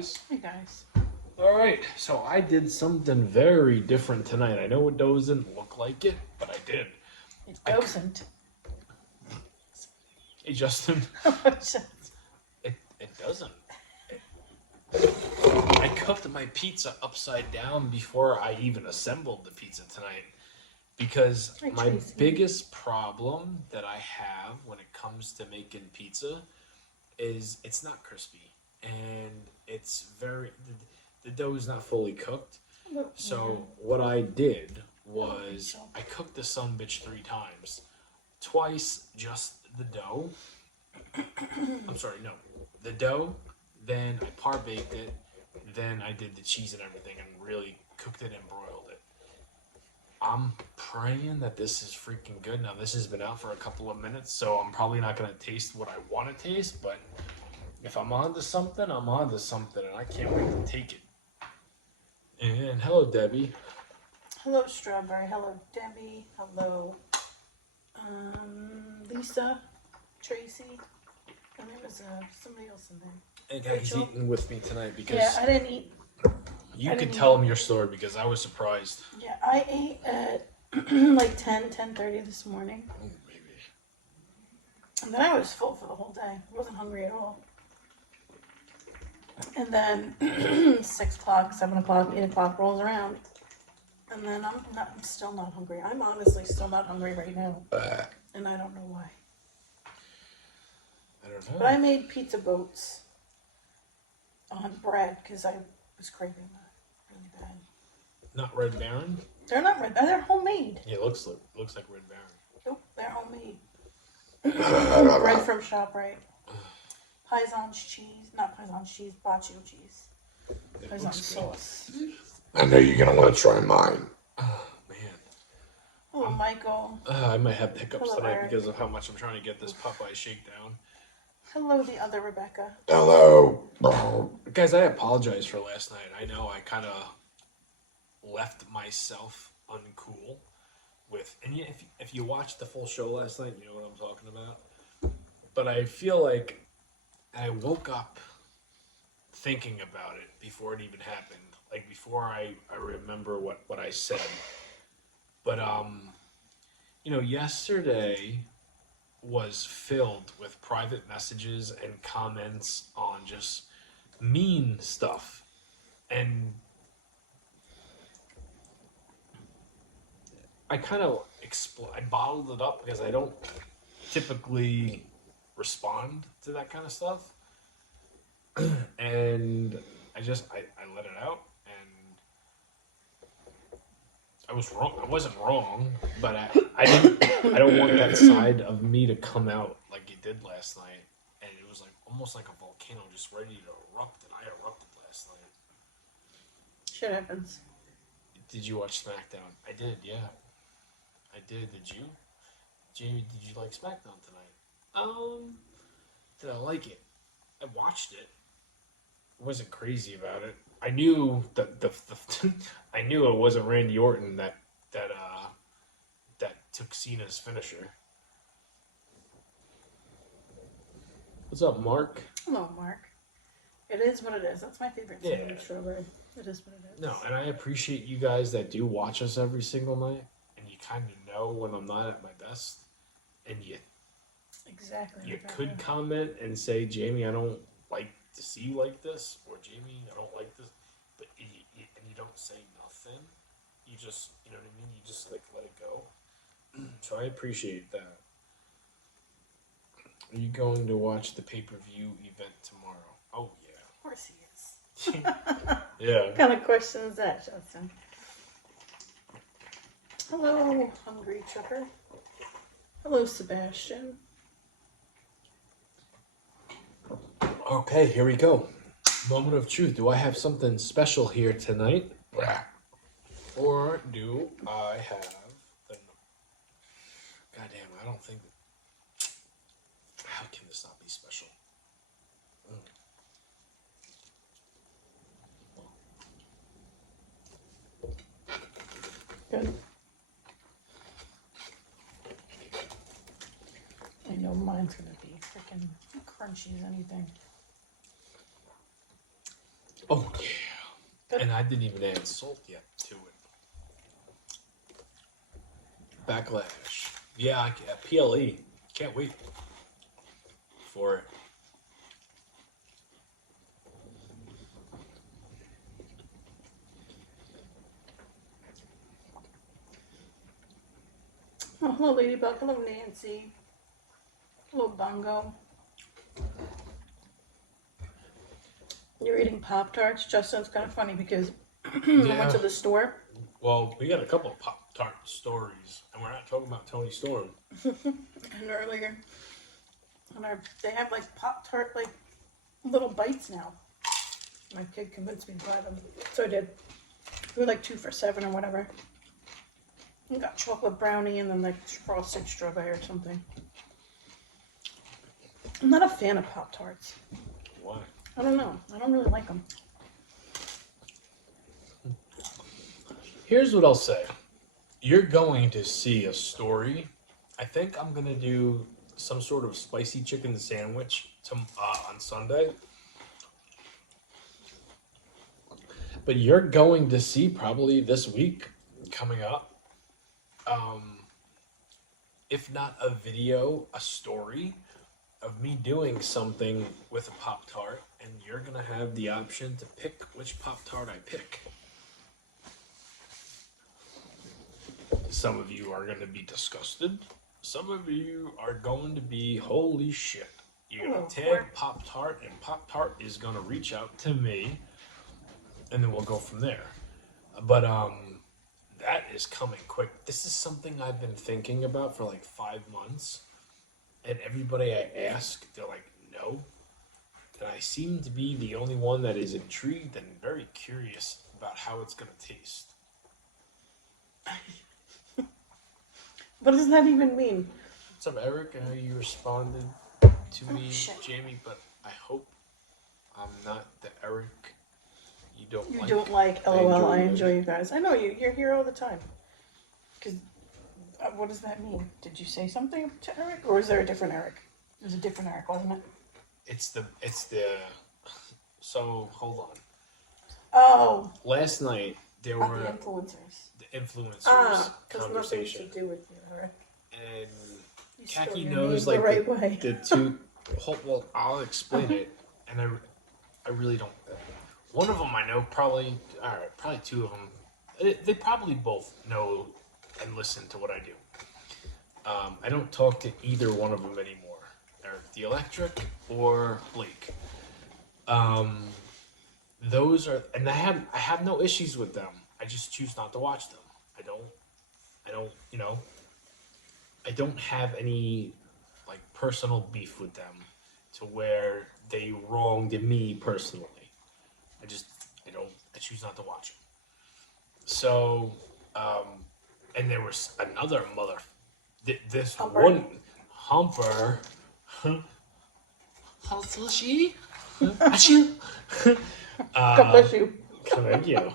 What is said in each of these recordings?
guys. Hey guys. All right, so I did something very different tonight. I know it doesn't look like it, but I did. It doesn't. Hey, Justin. It doesn't. I cooked my pizza upside down before I even assembled the pizza tonight. Because my biggest problem that I have when it comes to making pizza is it's not crispy. And it's the dough is not fully cooked. So what I did was I cooked the sumbitch 3 times. Twice just the dough. I'm sorry, no. The dough, then I par baked it, then I did the cheese and everything and really cooked it and broiled it. I'm praying that this is freaking good. Now this has been out for a couple of minutes, so I'm probably not gonna taste what I want to taste, but if I'm onto something, I'm onto something, and I can't wait to take it. And hello, Debbie. Hello, Strawberry. Hello, Debbie. Hello, Lisa, Tracy. And there was somebody else in there. Hey guys, he's eating with me tonight because Yeah, I didn't eat. You could tell him your story because I was surprised. Yeah, I ate at like 10:30 this morning. Oh, baby. And then I was full for the whole day. I wasn't hungry at all. And then 6 o'clock, 7 o'clock, 8 o'clock rolls around. And then I'm still not hungry. I'm honestly still not hungry right now. And I don't know why. I don't know. But I made pizza boats on bread because I was craving that really bad. Not Red Baron? They're not red. They're homemade. Yeah, it looks like Red Baron. Nope, they're homemade. Bread from ShopRite. Paisan's cheese, not Paisan's cheese, Baccio cheese. Paisan's sauce. I know you're gonna want to try mine. Oh man. Hello, Michael. I might have hiccups Hello, tonight Eric. because of how much I'm trying to get this Popeye shakedown. Hello, the other Rebecca. Hello. Guys, I apologize for last night. I know I kind of left myself uncool with, and if you watched the full show last night, you know what I'm talking about. But I feel like I woke up thinking about it before it even happened. Like before I remember what I said. But yesterday was filled with private messages and comments on just mean stuff. And I kind of I bottled it up because I don't typically respond to that kind of stuff. And I let it out, and I was wrong. I wasn't wrong, but I don't want that side of me to come out like it did last night. And it was like almost like a volcano just ready to erupt, and I erupted last night. Shit happens. Did you watch SmackDown? I did, yeah. I did. Did you? Jamie, did you like SmackDown tonight? Did I like it? I watched it. I wasn't crazy about it. I knew that I knew it wasn't Randy Orton that took Cena's finisher. What's up, Mark? Hello, Mark. It is what it is. That's my favorite thing with Strawberry. It is what it is. No, and I appreciate you guys that do watch us every single night, and you kind of know when I'm not at my best, and you could comment and say, Jamie, I don't like to see you like this, or Jamie, I don't like this, but and you don't say nothing. You just, you know what I mean? You just like let it go. So I appreciate that. Are you going to watch the pay-per-view event tomorrow? Oh yeah. Of course he is. Yeah. What kind of question is that, Justin? Hello, Hungry Trucker. Hello, Sebastian. Okay, here we go. Moment of truth. Do I have something special here tonight? Or do I have the... Goddamn, I don't think... How can this not be special? Good. I know mine's gonna be freaking crunchy as anything. And I didn't even add salt yet to it. Backlash. Yeah, PLE. Can't wait for it. Oh, hello, Ladybug. Hello, Nancy. Hello, Bongo. You're eating Pop-Tarts? Justin, it's kind of funny because I went to the store. Well, we got a couple of Pop-Tart stories, and we're not talking about Tony Storm. And earlier, they have like Pop-Tart, like little bites now. My kid convinced me to buy them. So I did. They were like 2 for $7 or whatever. I got chocolate brownie and then like frosted strawberry or something. I'm not a fan of Pop-Tarts. Why? I don't know. I don't really like them. Here's what I'll say. You're going to see a story. I think I'm going to do some sort of spicy chicken sandwich on Sunday. But you're going to see probably this week coming up, if not a video, a story of me doing something with a Pop-Tart, and you're going to have the option to pick which Pop-Tart I pick. Some of you are going to be disgusted. Some of you are going to be, holy shit. You're going to tag Pop-Tart, and Pop-Tart is going to reach out to me, and then we'll go from there. But that is coming quick. This is something I've been thinking about for like 5 months, and everybody I ask, they're like, no. And I seem to be the only one that is intrigued and very curious about how it's going to taste. What does that even mean? What's up, Eric? I know you responded to me, Jamie, but I hope I'm not the Eric you don't like. You don't like, LOL, I enjoy you guys. I know you. You're here all the time. Because, what does that mean? Did you say something to Eric? Or is there a different Eric? There's a different Eric, wasn't it? It's the, so, hold on. Oh. Last night, there were the influencers. The influencers because conversation. nothing to do with you, Eric. And You Khaki spelled your knows, name like, the right way. the two, well, I'll explain it, and I really don't. One of them I know probably 2 of them. They probably both know and listen to what I do. I don't talk to either one of them anymore, Eric the Electric or Blake. Those are, and I have no issues with them. I just choose not to watch them. I don't, I don't have any like personal beef with them to where they wronged me personally. I choose not to watch them. So, and there was another this Humper. one Humper. How's she? Achoo. God bless you. Thank you.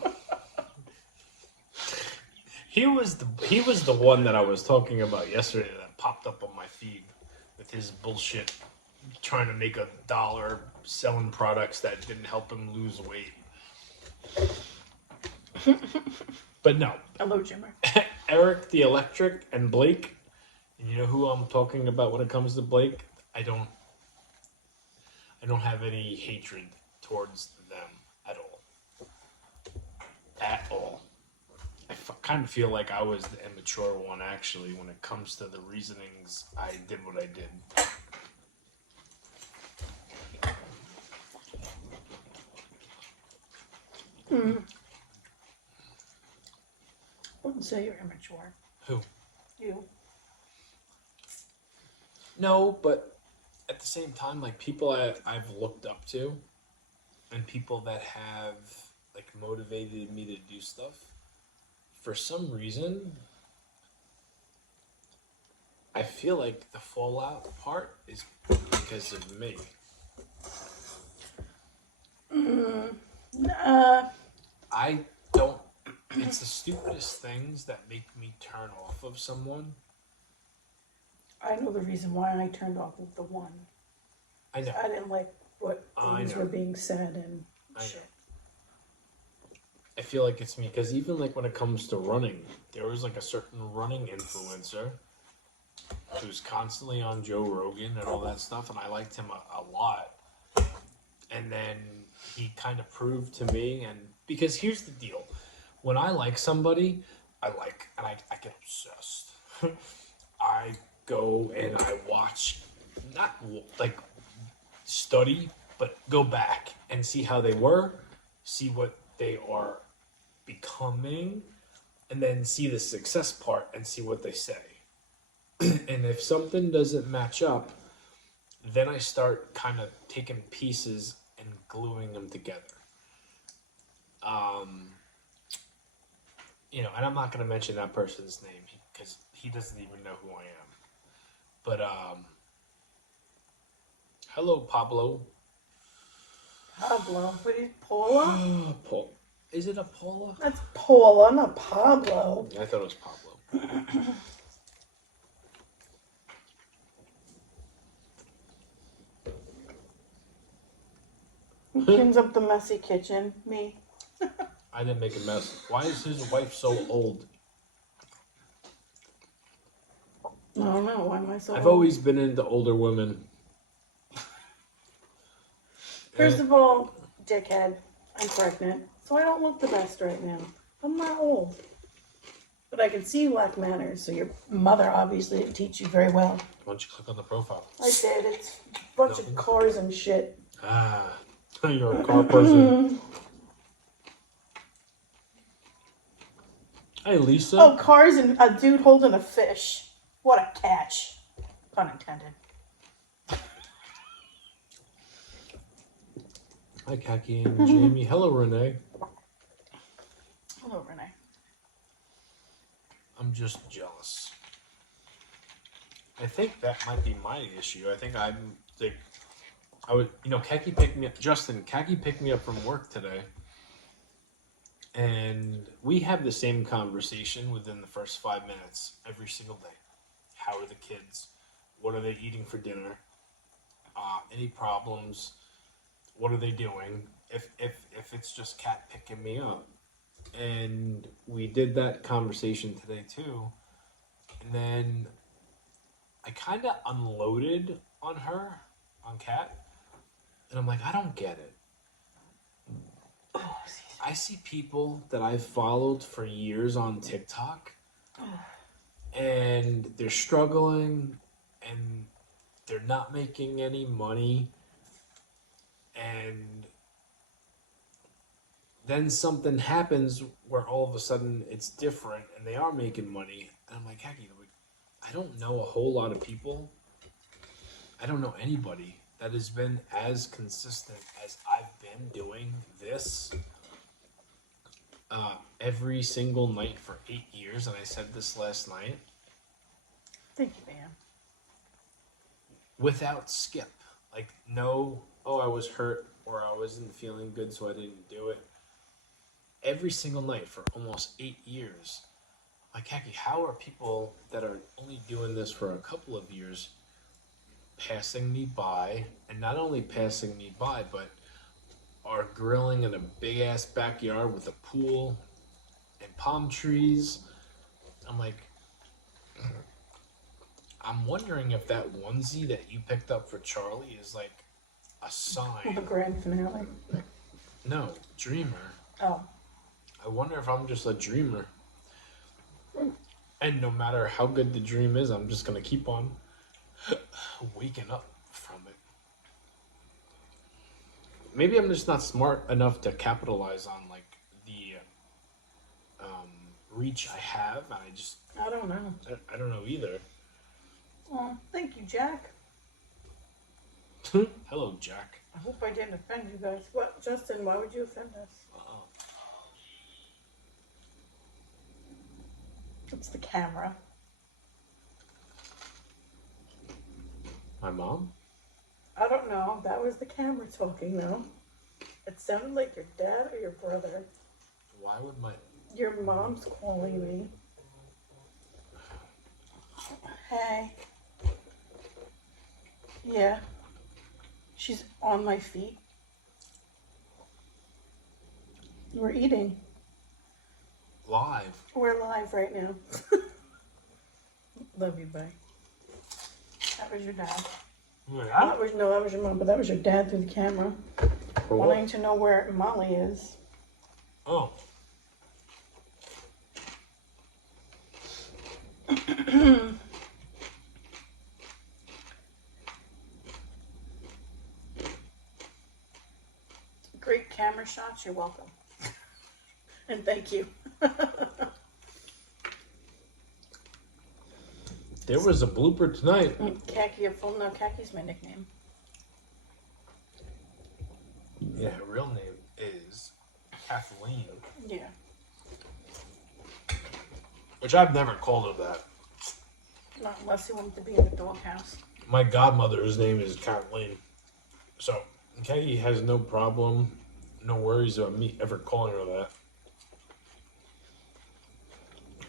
He was the one that I was talking about yesterday that popped up on my feed with his bullshit trying to make $1 selling products that didn't help him lose weight. But no. Hello, Jimmer. Eric the Electric and Blake, and you know who I'm talking about when it comes to Blake? I don't have any hatred towards them at all. At all. I kind of feel like I was the immature one, actually, when it comes to the reasonings I did what I did. I wouldn't say you're immature. Who? You. No, but at the same time, like, people I've looked up to and people that have, like, motivated me to do stuff, for some reason, I feel like the fallout part is because of me. I don't. It's the stupidest things that make me turn off of someone. I know the reason why I turned off of the one. I know. I didn't like what I things know. were being said and I know. shit. I feel like it's me because even like when it comes to running, there was like a certain running influencer who's constantly on Joe Rogan and all that stuff, and I liked him a lot. And then he kind of proved to me, and because here's the deal, when I like somebody, I get obsessed. I go and I watch, not like study, but go back and see how they were, see what they are becoming, and then see the success part and see what they say. And if something doesn't match up, then I start kind of taking pieces and gluing them together. And I'm not going to mention that person's name because he doesn't even know who I am. But hello, Pablo. Pablo. What is Paula? Paul. Is it a Paula? That's Paula, not Pablo. I thought it was Pablo. Who cleans up the messy kitchen? Me. I didn't make a mess. Why is his wife so old? I don't know. Why am I so I've old? always been into older women. First of all, dickhead, I'm pregnant, so I don't look the best right now. I'm not old. But I can see you lack manners, so your mother obviously didn't teach you very well. Why don't you click on the profile? I did. It's a bunch of cars and shit. Ah, you're a car person. Hey, Lisa. Oh, cars and a dude holding a fish. What a catch. Pun intended. Hi, Kaki and Jamie. Hello, Renee. Hello, Renee. I'm just jealous. I think that might be my issue. I think I'm like, Kaki picked me up. Justin, Kaki picked me up from work today, and we have the same conversation within the first 5 minutes every single day. How are the kids? What are they eating for dinner? Any problems? What are they doing? If it's just Kat picking me up. And we did that conversation today too. And then I kind of unloaded on her, on Kat. And I'm like, I don't get it. I see people that I've followed for years on TikTok. And they're struggling. And they're not making any money. And then something happens where all of a sudden it's different and they are making money. And I'm like, Kaki, I don't know a whole lot of people. I don't know anybody that has been as consistent as I've been doing this every single night for 8 years. And I said this last night. Thank you, man. Without skip. Like, no, oh, I was hurt or I wasn't feeling good, so I didn't do it. Every single night for almost 8 years. Like, Kaki, how are people that are only doing this for a couple of years passing me by, and not only passing me by, but are grilling in a big ass backyard with a pool and palm trees? I'm like, I'm wondering if that onesie that you picked up for Charlie is like a The sign. grand finale. No, dreamer. Oh. I wonder if I'm just a dreamer. And no matter how good the dream is, I'm just going to keep on waking up from it. Maybe I'm just not smart enough to capitalize on like the reach I have. And I don't know. I don't know either. Oh, thank you, Jack. Hello, Jack. I hope I didn't offend you guys. What, Justin, why would you offend us? It's the camera. My mom? I don't know. That was the camera talking, though. It sounded like your dad or your brother. Why would Your mom's calling me. Hey. Yeah. She's on my feet. We're eating. live. We're live right now. Love you, bye. That was your dad. Yeah. That was your mom, but that was your dad through the camera. For what? Wanting to know where Molly is. Oh. Great camera shots, you're welcome. And thank you. There was a blooper tonight. Khaki, no, Khaki's my nickname. Yeah, her real name is Kathleen. Yeah. Which I've never called her that. Not unless you wanted to be in the doghouse. My godmother's name is Kathleen. So, Kay has no problem, no worries about me ever calling her that.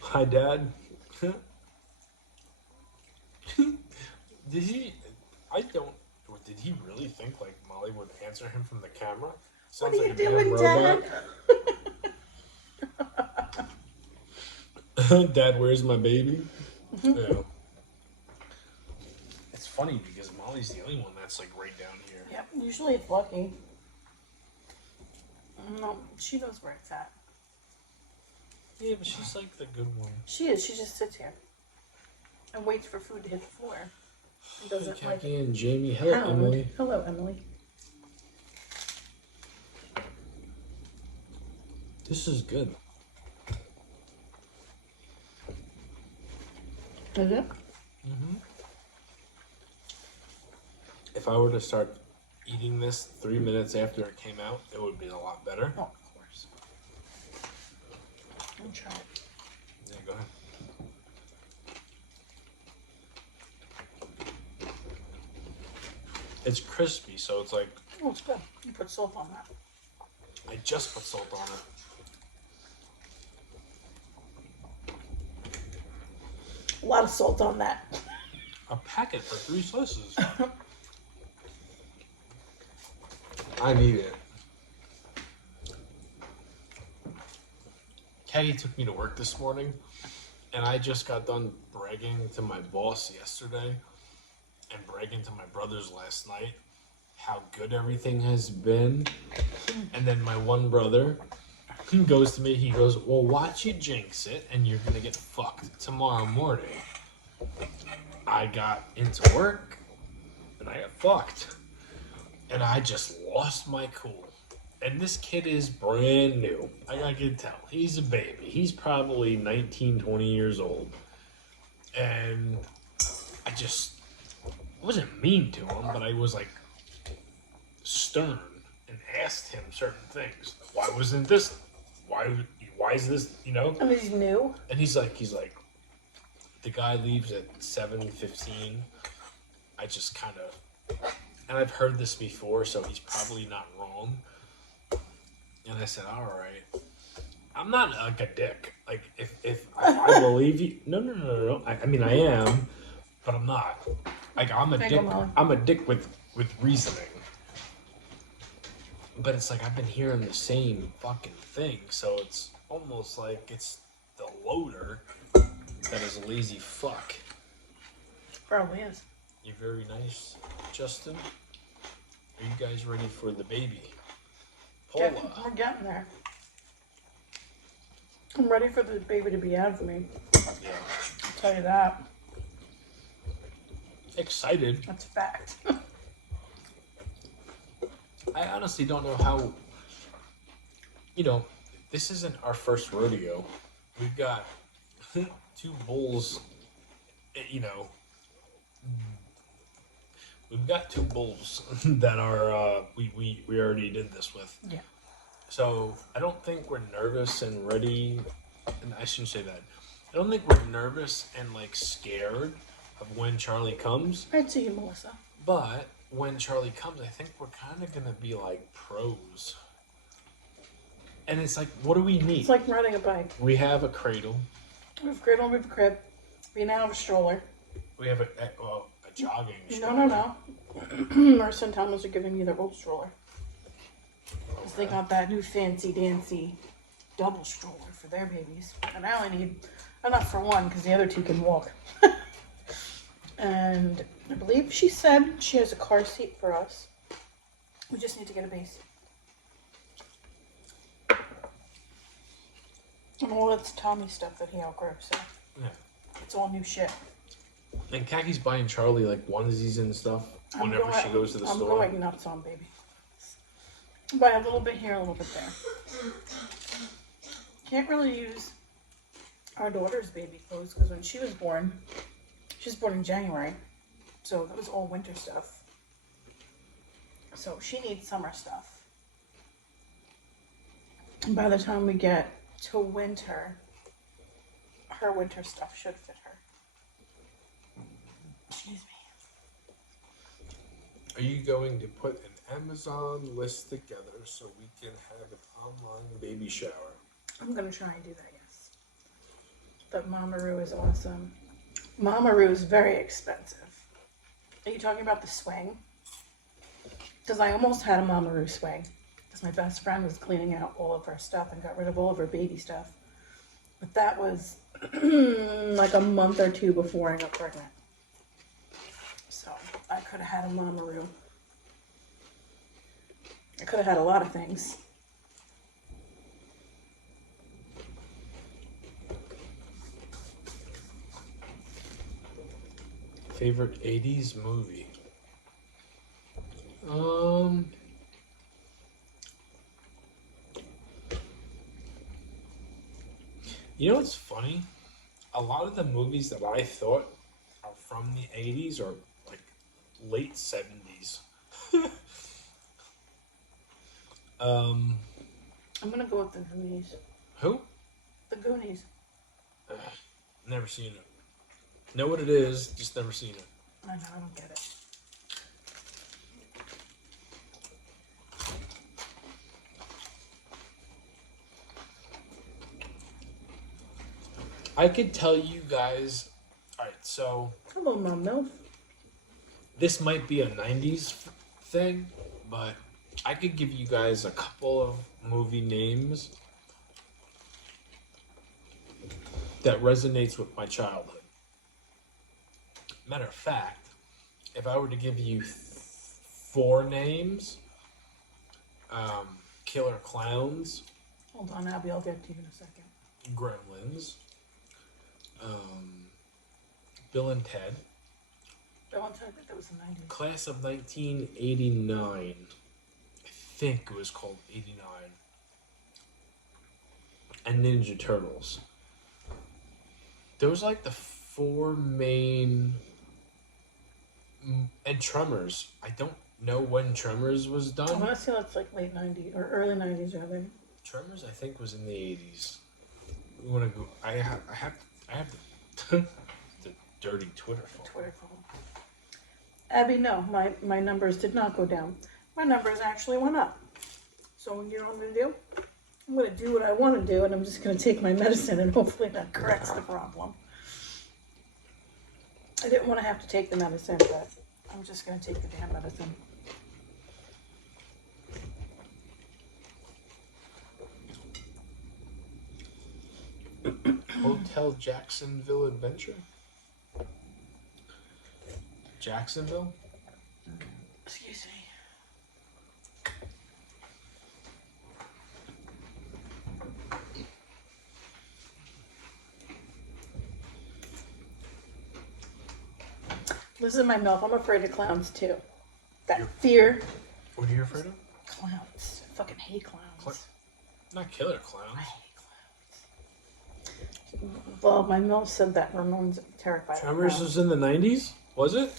Hi, Dad. Did he really think like Molly would answer him from the camera? What Sounds are you like a damn doing, robot. Dad, where's my baby? Yeah. It's funny because Molly's the only one that's like right down here. Yep, usually it's Lucky. No, she knows where it's at. Yeah, but she's like the good one. She is, she just sits here. And waits for food to hit the floor. And Hey, doesn't like Kathy and Jamie. Hello, hound. Emily. Hello, Emily. This is good. Is it? If I were to start eating this 3 minutes after it came out, it would be a lot better. Oh, of course. I'll try it. Yeah, go ahead. It's crispy, so it's like Oh, it's good. You put salt on that. I just put salt on it. A lot of salt on that. A packet for 3 slices. I need it. Caddy took me to work this morning, and I just got done bragging to my boss yesterday and bragging to my brothers last night how good everything has been. And then my one brother goes to me, he goes, well, watch you jinx it, and you're going to get fucked tomorrow morning. I got into work, and I got fucked. And I just lost my cool. And this kid is brand new. I can tell. He's a baby. He's probably 19, 20 years old. And I wasn't mean to him, but I was like stern and asked him certain things. Why wasn't this? Why is this, you know? And he's new. And he's like, the guy leaves at 7:15. I just kind of, and I've heard this before, so he's probably not wrong. And I said, all right. I'm not like a dick. Like, if I believe you, no. I mean, I am, but I'm not. Like, I'm a There you dick. go, Molly. I'm a dick with reasoning. But it's like I've been hearing the same fucking thing, so it's almost like it's the loader that is a lazy fuck. Probably is. You're very nice, Justin. Are you guys ready for the baby? Paula. We're getting there. I'm ready for the baby to be out of me. Yeah. I'll tell you that. Excited. That's a fact. I honestly don't know how, this isn't our first rodeo. We've got 2 bulls, we've got 2 bulls that are, we already did this with. Yeah. So I don't think we're nervous and ready, and I shouldn't say that. I don't think we're nervous and like scared of when Charlie comes, I'd see you, Melissa. but when Charlie comes, I think we're kind of gonna be like pros. And it's like, what do we need? It's like riding a bike. We have a cradle. We have a cradle, we have a crib. We now have a stroller. We have a jogging. No. Marissa and Thomas are giving me their old stroller. Because they got that new fancy dancy double stroller for for their babies. And I only need enough for one because the other two can walk. And I believe she said she has a car seat for us. We just need to get a base. And all that's Tommy stuff that he outgrew, so Yeah. it's all new shit. And Kaki's buying Charlie like onesies and stuff whenever she goes to the I'm store. going nuts on baby. Buy a little bit here, a little bit there. Can't really use our daughter's baby clothes because when she was born in January, so that was all winter stuff. So she needs summer stuff. And by the time we get to winter, her winter stuff should fit her. Excuse me. Are you going to put an Amazon list together so we can have an online baby shower? I'm gonna try and do that, yes. But Mamaroo is awesome. Mamaroo is very expensive. Are you talking about the swing? Because I almost had a Mamaroo swing. Because my best friend was cleaning out all of her stuff and got rid of all of her baby stuff. But that was like a month or two before I got pregnant. So I could have had a Mamaroo. I could have had a lot of things. Favorite 80s movie? You know what's funny? A lot of the movies that I thought are from the 80s are like late 70s. I'm gonna go with the Goonies. Who? The Goonies. Never seen it. Know what it is, just never seen it. I know, I don't get it. I could tell you guys. Alright, so Come on, Mom Milf. this might be a 90s thing, but I could give you guys a couple of movie names that resonates with my childhood. Matter of fact, if I were to give you 4 names, Killer Clowns, Hold on, Abby, I'll get to you in a second. Gremlins, Bill and Ted, I want to tell you that was the 90s. Class of 1989. I think it was called 89. And Ninja Turtles. Those are like the 4 main. And Tremors. I don't know when Tremors was I done. want to say that's like late 90s, or early 90s rather. Tremors, I think, was in the 80s. We want to go. I have the dirty Twitter phone. Twitter phone. Abby, no, my numbers did not go down. My numbers actually went up. So you know what I'm going to do? I'm going to do what I want to do, and I'm just going to take my medicine, and hopefully that corrects the problem. I didn't want to have to take the medicine, but I'm just going to take the damn medicine. Hotel Jacksonville Adventure? Jacksonville? Excuse me. Listen, my milk, I'm afraid of clowns too. That fear. What are you afraid of? Clowns. I fucking hate clowns. Not killer clowns. I hate clowns. Well, my milk said that Ramon's terrified Tremors of clowns. was in the 90s? Was it?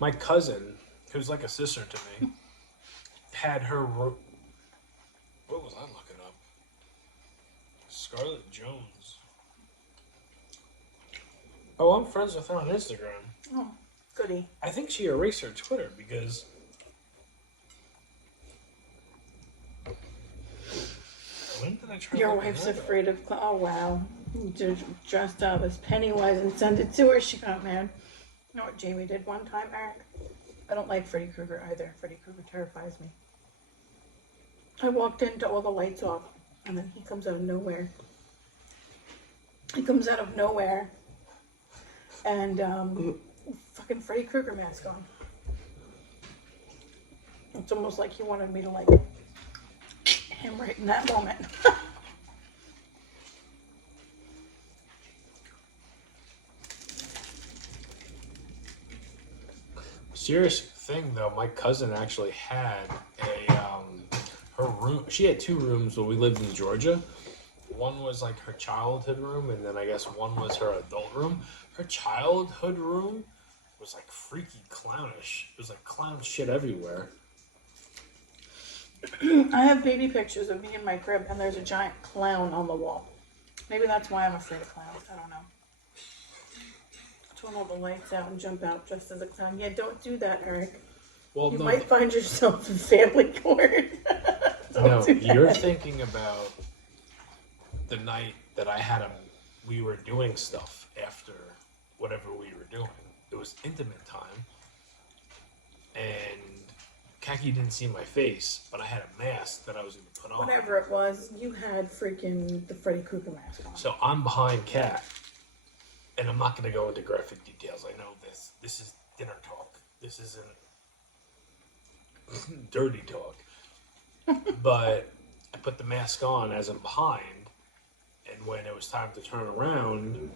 My cousin, who's like a sister to me, had her. What was I looking up? Scarlett Jones. Oh, I'm friends with her on Instagram. Oh, goody. I think she erased her Twitter because. When did I try? Your looking wife's that up? afraid of clowns. Oh, wow. Dressed up as Pennywise and sent it to her. She got mad. You know what Jamie did one time, Eric? I don't like Freddy Krueger either. Freddy Krueger terrifies me. I walked into all the lights off, and then he comes out of nowhere. He comes out of nowhere, and fucking Freddy Krueger mask on. It's almost like he wanted me to like him right in that moment. Serious thing though, my cousin actually had her room. She had two rooms when we lived in Georgia. One was like her childhood room, and then I guess one was her adult room. Her childhood room was like freaky clownish. It was like clown shit everywhere. I have baby pictures of me in my crib, and there's a giant clown on the wall. Maybe that's why I'm afraid of clowns. I don't know. Turn all the lights out and jump out just as a clown. Yeah, don't do that, Eric. Well, You no, might find yourself in family court. no, you're thinking about the night that we were doing stuff after whatever we were doing. It was intimate time, and Kaki didn't see my face, but I had a mask that I was going to put on. Whatever it was, you had freaking the Freddy Krueger mask on. So I'm behind Kat, and I'm not going to go into graphic details. I know this. This is dinner talk. This isn't dirty talk. But I put the mask on as I'm behind, and when it was time to turn around,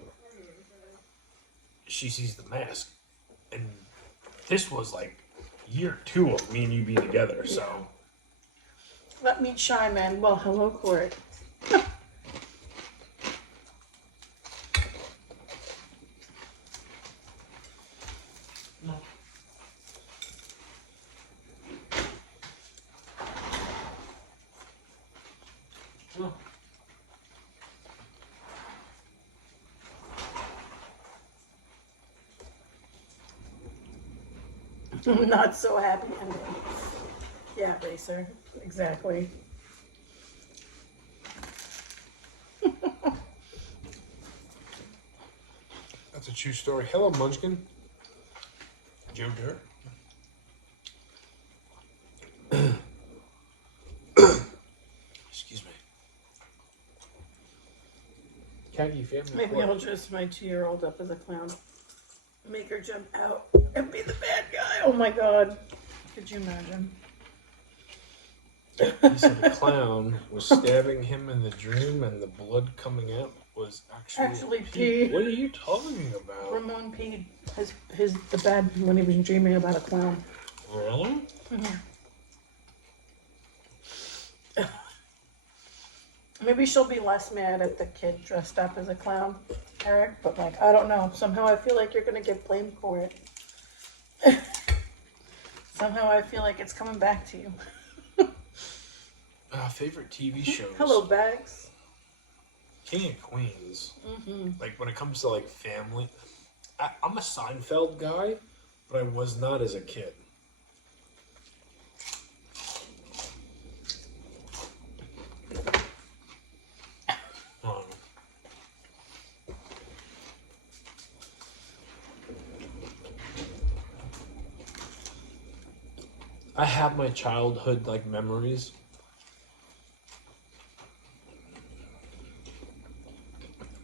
she sees the mask. And this was like year 2 of me and you being together, so. Let me chime in. Well, hello, Court. Not so happy ending. Yeah, Racer. Exactly. That's a true story. Hello, Munchkin. Joe Dirt. Excuse me. Kaki family. Maybe court. I'll dress my 2-year-old up as a clown. Make her jump out and be the bad guy. Oh my god. Could you imagine? He said the clown was stabbing him in the dream, and the blood coming out was actually pee. What are you talking about? Ramon peed the bed when he was dreaming about a clown. Really? Maybe she'll be less mad at the kid dressed up as a clown, Eric, but like, I don't know. Somehow I feel like you're gonna get blamed for it. Somehow I feel like it's coming back to you. Favorite TV shows? Hello, Bags. King of Queens. Like when it comes to like family, I'm a Seinfeld guy, but I was not as a kid. I have my childhood like memories.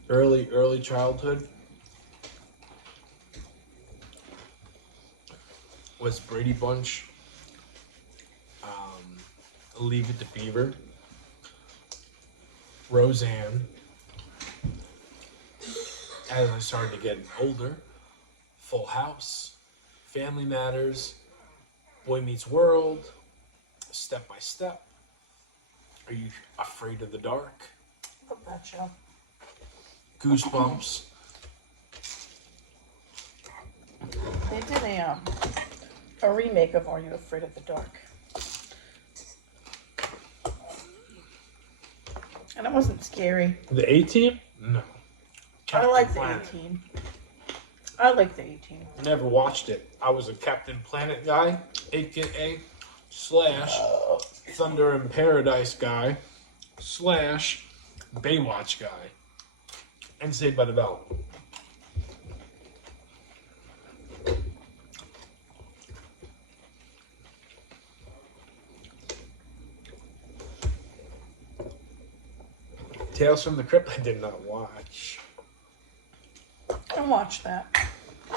Early childhood was Brady Bunch, Leave It to Beaver, Roseanne. As I started to get older, Full House, Family Matters, Boy Meets World, Step by Step. Are You Afraid of the Dark? Love that show. Goosebumps. They did a remake of Are You Afraid of the Dark? And it wasn't scary. The A-Team? No. I like the Planet. 18. I like the 18. Never watched it. I was a Captain Planet guy, aka slash Thunder in Paradise guy, slash Baywatch guy, and Saved by the Bell. Tales from the Crypt, I did not watch. I watched that.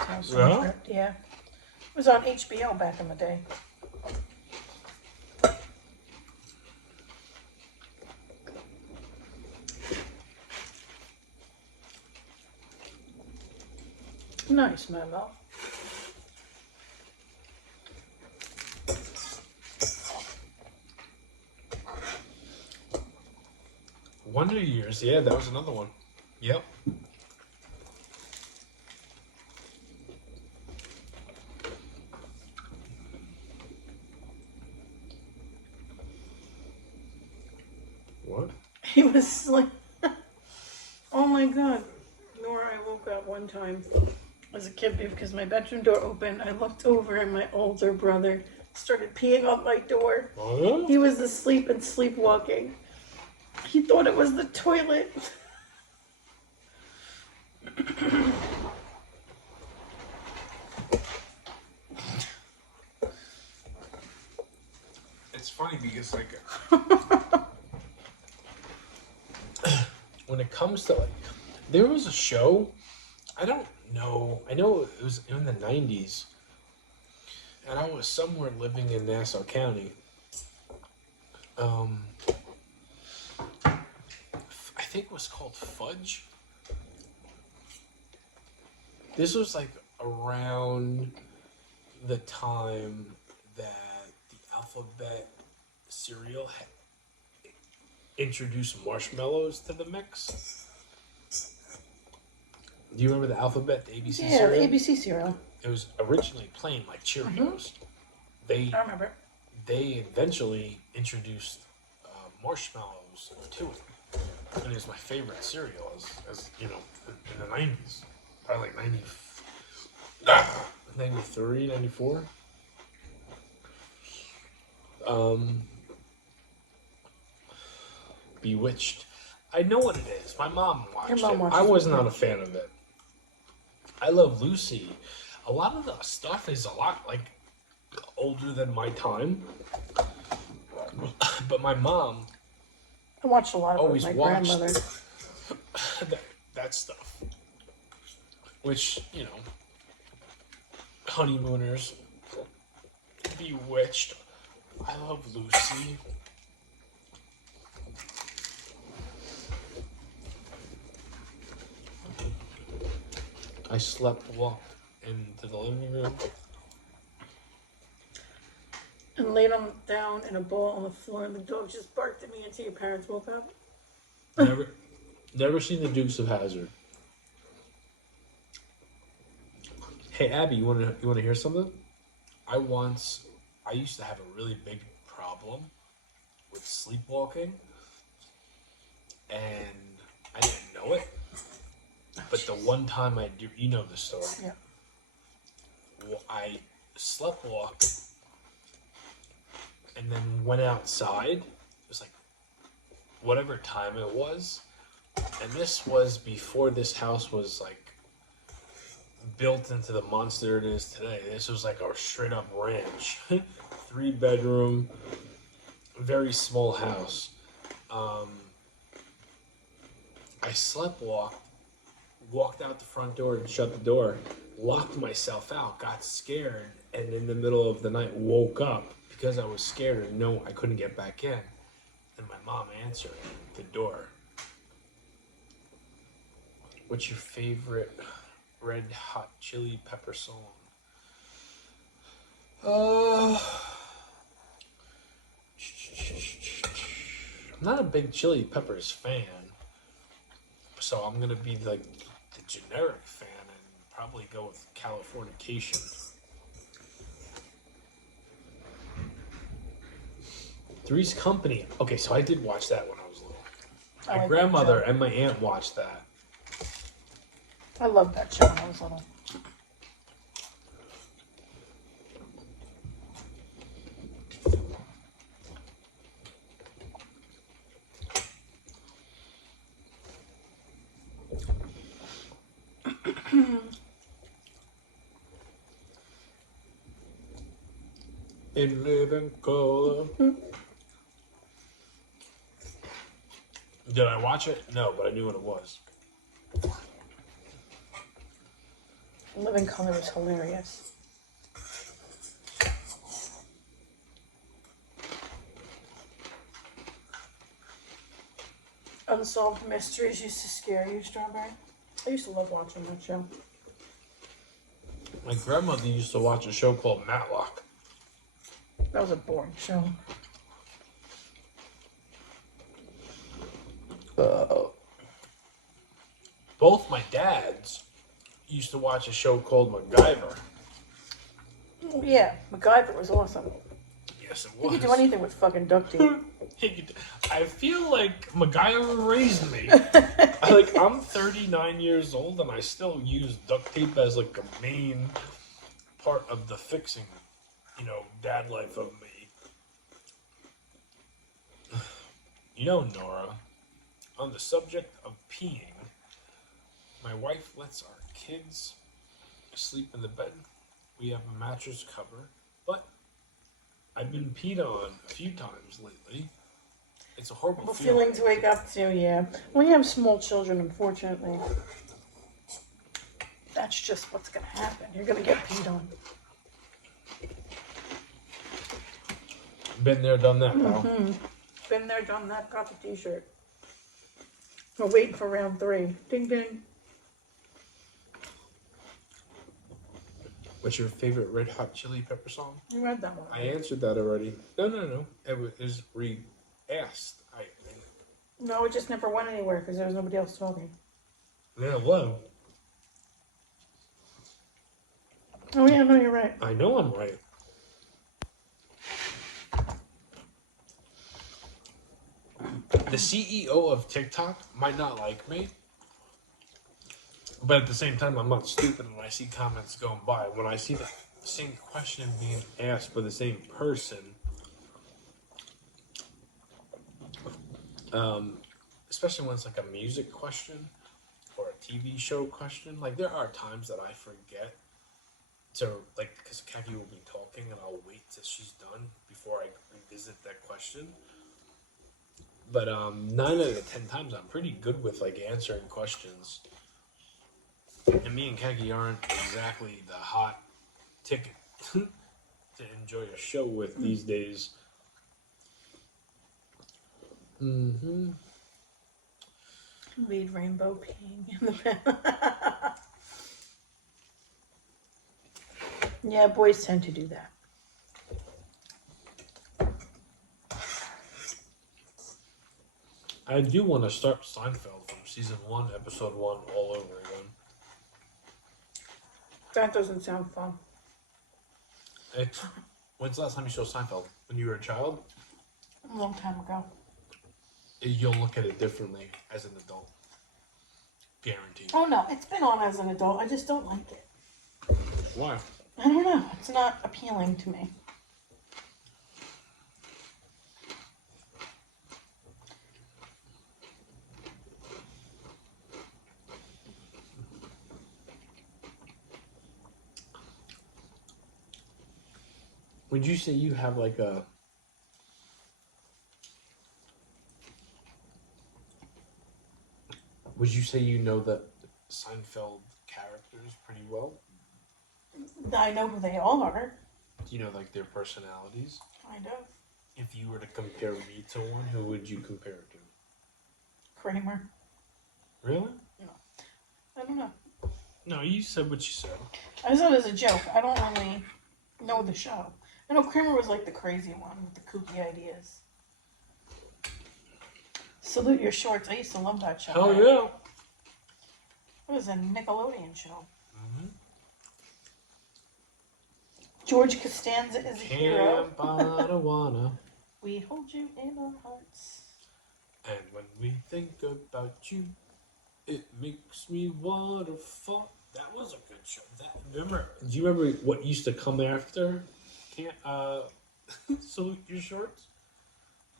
Tales from the Yeah? Crypt, yeah. It was on HBO back in the day. Nice, Memo. Wonder Years, yeah, that was another one. Yep. What? He was like, oh my god. Nora, I woke up one time as a kid because my bedroom door opened. I looked over and my older brother started peeing on my door. Oh, yeah? He was asleep and sleepwalking. He thought it was the toilet. It's funny because, like, when it comes to, like, there was a show, I don't know, I know it was in the 90s, and I was somewhere living in Nassau County. I think it was called Fudge. This was like around the time that the Alphabet cereal had introduced marshmallows to the mix. Do you remember the Alphabet, the ABC Yeah, cereal? the ABC cereal. It was originally plain like Cheerios. They I remember. they eventually introduced marshmallows to it, and it was my favorite cereal as you know in the 90s, probably like 93, 94. Bewitched. I know what it is. My mom watched Your mom it. watched I it. was not a fan of it. I Love Lucy. A lot of the stuff is a lot like older than my time. But my mom I watched a lot of it always with my watched grandmother. that stuff. Which, you know, Honeymooners, Bewitched, I Love Lucy. I slept walked into the living room. And laid on down in a ball on the floor, and the dog just barked at me until your parents woke up. Never seen the Dukes of Hazzard. Hey Abby, you wanna hear something? I used to have a really big problem with sleepwalking, and I didn't know it. But the one time I do, you know the story. Yeah. I sleptwalked and then went outside. It was like whatever time it was, and this was before this house was like built into the monster it is today. This was like a straight up ranch, 3-bedroom, very small house. I walked out the front door and shut the door, locked myself out, got scared, and in the middle of the night woke up because I was scared and I couldn't get back in. And my mom answered the door. What's your favorite Red Hot Chili Pepper song? I'm not a big Chili Peppers fan, so I'm gonna be like the generic fan and probably go with Californication. Three's Company. Okay, so I did watch that when I was little. I My like grandmother that show. and my aunt watched that. I loved that show when I was little. In living color. Did I watch it? No, but I knew what it was. Living Color is hilarious. Unsolved Mysteries used to scare you, Strawberry? I used to love watching that show. My grandmother used to watch a show called Matlock. That was a boring show. Both my dads used to watch a show called MacGyver. Yeah, MacGyver was awesome. Yes, it He was. could do anything with fucking duct tape. I feel like MacGyver raised me. I'm 39 years old and I still use duct tape as like a main part of the fixing, dad life of me. Nora, on the subject of peeing, my wife lets our kids sleep in the bed. We have a mattress cover, but I've been peed on a few times lately. It's a horrible feeling to wake up to, yeah. When you have small children, unfortunately, that's just what's going to happen. You're going to get peed on. Been there, done that, pal. Mm-hmm. Been there, done that, got the t-shirt. We're waiting for round 3. Ding, ding. What's your favorite Red Hot Chili Pepper song? You read that one. I answered that already. No. It was re-asked. No, it just never went anywhere because there was nobody else talking. Yeah, well. Oh, yeah, no, you're right. I know I'm right. The CEO of TikTok might not like me, but at the same time, I'm not stupid and I see comments going by. When I see the same question being asked by the same person, especially when it's like a music question or a TV show question, like there are times that I forget to, because Kaki will be talking and I'll wait till she's done before I revisit that question. But 9 out of 10 times, I'm pretty good with answering questions. And me and Kaki aren't exactly the hot ticket to enjoy a show with these days. Mm-hmm. Lead rainbow peeing in the bed. Yeah, boys tend to do that. I do want to start Seinfeld from season 1, episode 1, all over again. That doesn't sound fun. When's the last time you saw Seinfeld? When you were a child? A long time ago. You'll look at it differently as an adult. Guaranteed. Oh no, it's been on as an adult. I just don't like it. Why? I don't know. It's not appealing to me. Would you say you have would you say you know the Seinfeld characters pretty well? I know who they all are. Do you know their personalities? Kind of. If you were to compare me to one, who would you compare it to? Kramer. Really? I don't know. No, you said what you said. I said it as a joke. I don't really know the show. I know Kramer was the crazy one with the kooky ideas. Salute Your Shorts. I used to love that show. Hell yeah. It was a Nickelodeon show. Mm-hmm. George Costanza is a hero. Campanawana. We hold you in our hearts. And when we think about you, it makes me want to fall. That was a good show. Do you remember what used to come after? Salute Your Shorts?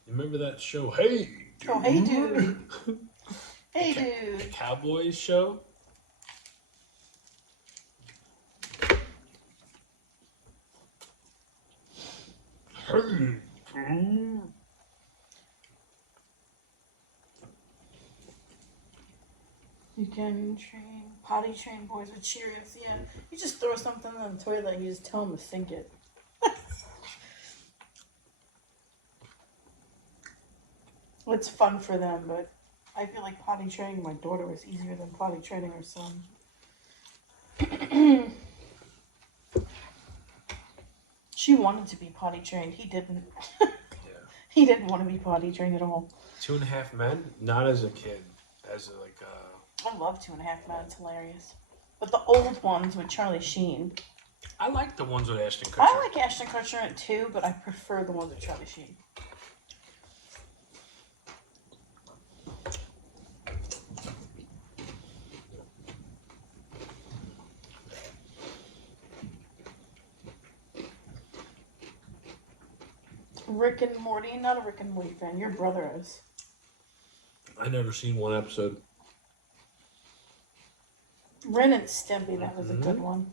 You remember that show? Hey, dude. Oh, hey, dude. Hey, The dude. Cowboys show? Hey, dude. You can potty train boys with Cheerios. Yeah, you just throw something in the toilet and you just tell them to sink it. It's fun for them, but I feel like potty training my daughter was easier than potty training her son. She wanted to be potty trained. He didn't. Yeah. He didn't want to be potty trained at all. 2.5 Men, not as a kid, as a, like I love 2.5 Men. It's hilarious. But the old ones with Charlie Sheen. I like the ones with Ashton Kutcher. I like Ashton Kutcher in it too, but I prefer the ones with Charlie Sheen. Rick and Morty, not a Rick and Morty fan. Your brother is. I never seen one episode. Ren and Stimpy, that was a good one.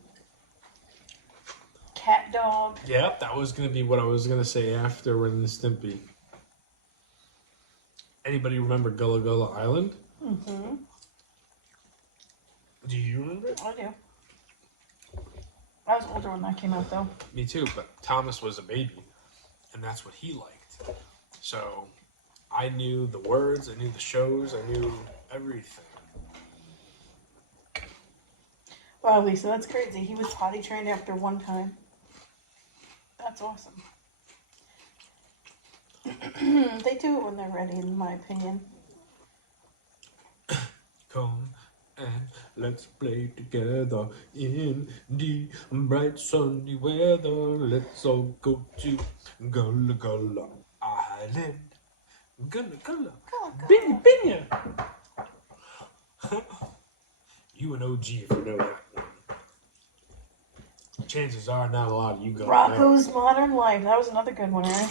Cat Dog. Yeah, that was gonna be what I was gonna say after Ren and Stimpy. Anybody remember Gullah Gullah Island? Mm-hmm. Do you remember it? I do. I was older when that came out, though. Me too, but Thomas was a baby, and that's what he liked. So I knew the words, I knew the shows, I knew everything. Wow, Lisa, that's crazy. He was potty trained after one time. That's awesome. They do it when they're ready, in my opinion. Come and let's play together in the bright sunny weather. Let's all go to Gullah Gullah Island. Gullah Gullah. Binya Binya. You an OG if you know that one. Chances are not a lot of you go. Rocco's Modern Life. That was another good one, Eric.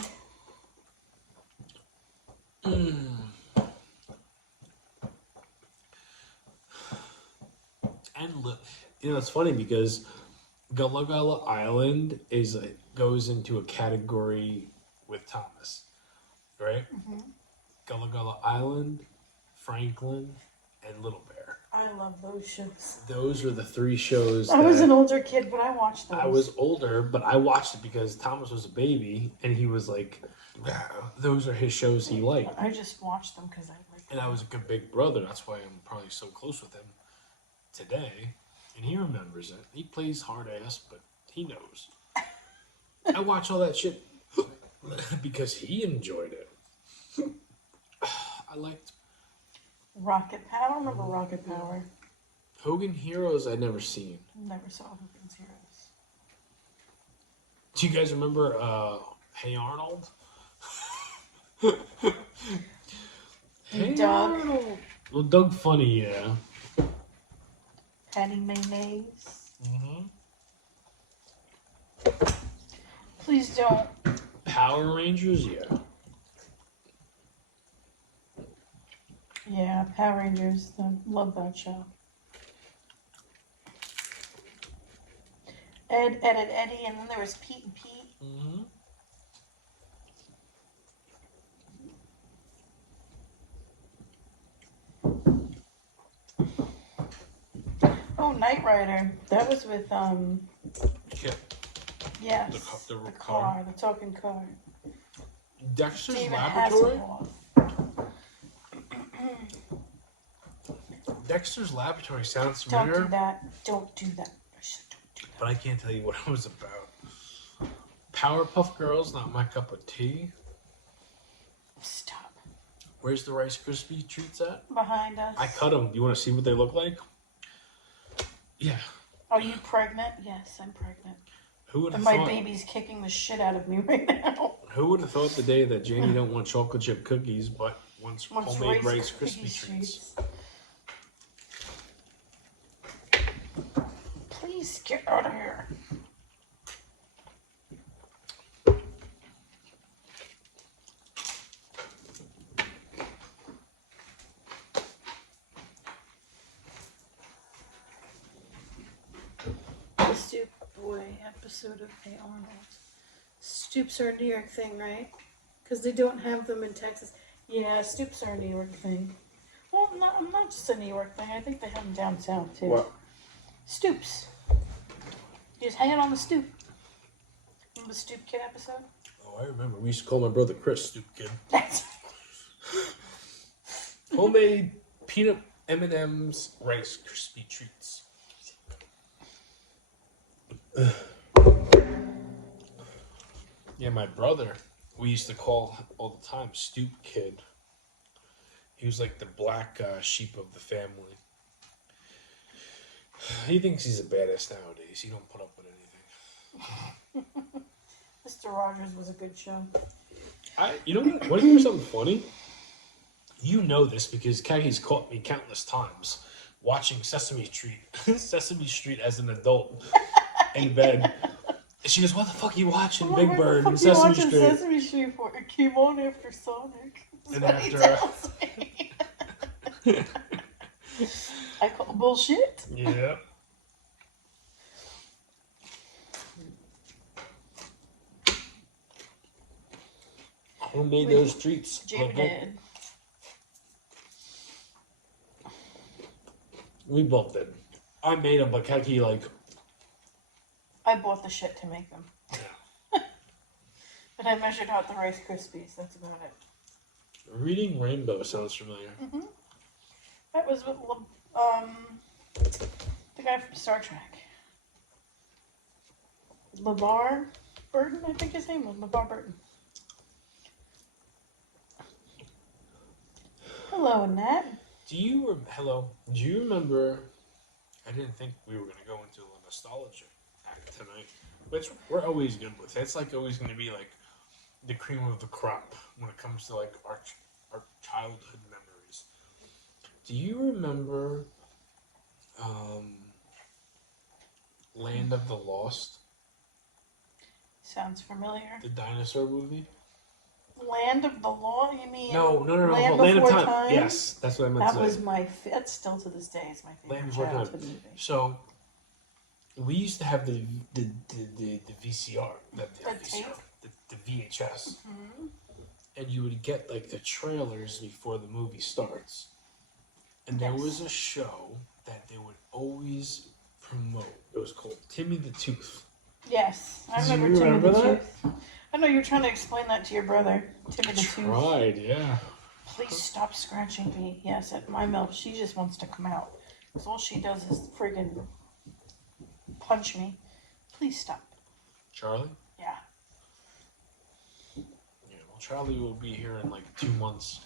And look, it's funny because Gullah Gullah Island goes into a category with Thomas, right? Mm-hmm. Gullah Gullah Island, Franklin, and Little Bear. I love those shows. Those are the three shows. I was an older kid, but I watched those. I was older, but I watched it because Thomas was a baby, and he was like, those are his shows he liked. I just watched them because I liked them. And I was a good big brother. That's why I'm probably so close with him today. And he remembers it. He plays hard ass, but he knows. I watch all that shit because he enjoyed it. I liked Rocket Power. I don't remember Rocket Power. Hogan Heroes. I'd never seen. Never saw Hogan's Heroes. Do you guys remember Hey Arnold? Hey Doug. Arnold. Well, Doug Funny, yeah. Patty Mayonnaise. Mm-hmm. Please don't. Power Rangers, yeah. Yeah, Power Rangers. I love that show. Ed, Eddie, and then there was Pete and Pete. Mm-hmm. Oh, Knight Rider. That was with Kip. yes, The the car. car, the talking car. Dexter's David Laboratory. Hasselhoff. Dexter's Laboratory sounds Don't familiar, do that. Don't do that. I said don't do but I can't tell you what it was about. Powerpuff Girls, not my cup of tea. that. Stop. Where's the Rice Krispie treats at? Behind us. I cut them. Do you want to see what they look like? Yeah. Are you pregnant? Yes, I'm pregnant. Who would And have my thought? baby's kicking the shit out of me right now. Who would have thought the day that Janie don't want chocolate chip cookies, but wants Wants homemade Rice Krispie Krispie treats? Please get out of here. The Stoop Boy episode of Hey Arnold. Stoops are a New York thing, right? Because they don't have them in Texas. Yeah, Stoops are a New York thing. Well, not just a New York thing. I think they have them down south too. What? Stoops. You just hang it on the stoop. Remember the Stoop Kid episode? Oh, I remember. We used to call my brother Chris Stoop Kid. That's Homemade peanut M&M's Rice Krispie treats. Yeah, my brother, we used to call all the time Stoop Kid. He was like the black sheep of the family. He thinks he's a badass nowadays. He don't put up with anything. Mr. Rogers was a good show. You know what? Want to hear something funny? You know this because Kaki's caught me countless times watching Sesame Street, Sesame Street as an adult in bed. And she goes, "What the fuck are you watching, Big Bird and Sesame Street?" Sesame Street for? It came on after Sonic. That's And what he after- tells me. I call bullshit. Yeah. Who made those treats? Jim did. We both did. I made them, but Kaki, like, I bought the shit to make them. yeah. But I measured out the Rice Krispies. That's about it. Reading Rainbow sounds familiar. That was with the guy from Star Trek. LeVar Burton, I think his name was LeVar Burton. Hello, Annette. Do you remember? I didn't think we were gonna go into a nostalgia act tonight, which we're always good with. It's like always gonna be like the cream of the crop when it comes to like our childhood memories. Do you remember Land of the Lost, Sounds familiar. the dinosaur movie? Land of the Law, you mean? No. Land Land of Before Time. Yes, that's what I meant That to was say. that's still to this day is my favorite Land Before Time. childhood movie. So we used to have the VCR, not the The VCR, tape? the VHS, and you would get like the trailers before the movie starts. And there Yes. was a show that they would always promote. It was called Timmy the Tooth. Yes, I Do you remember Timmy remember the that? Tooth. I know you're trying to explain that to your brother, Timmy the Tooth. Tried, yeah. Please stop scratching me. Yes, at my milk, she just wants to come out. Because all she does is friggin' punch me. Please stop. Charlie? Yeah. Yeah, well, Charlie will be here in like 2 months.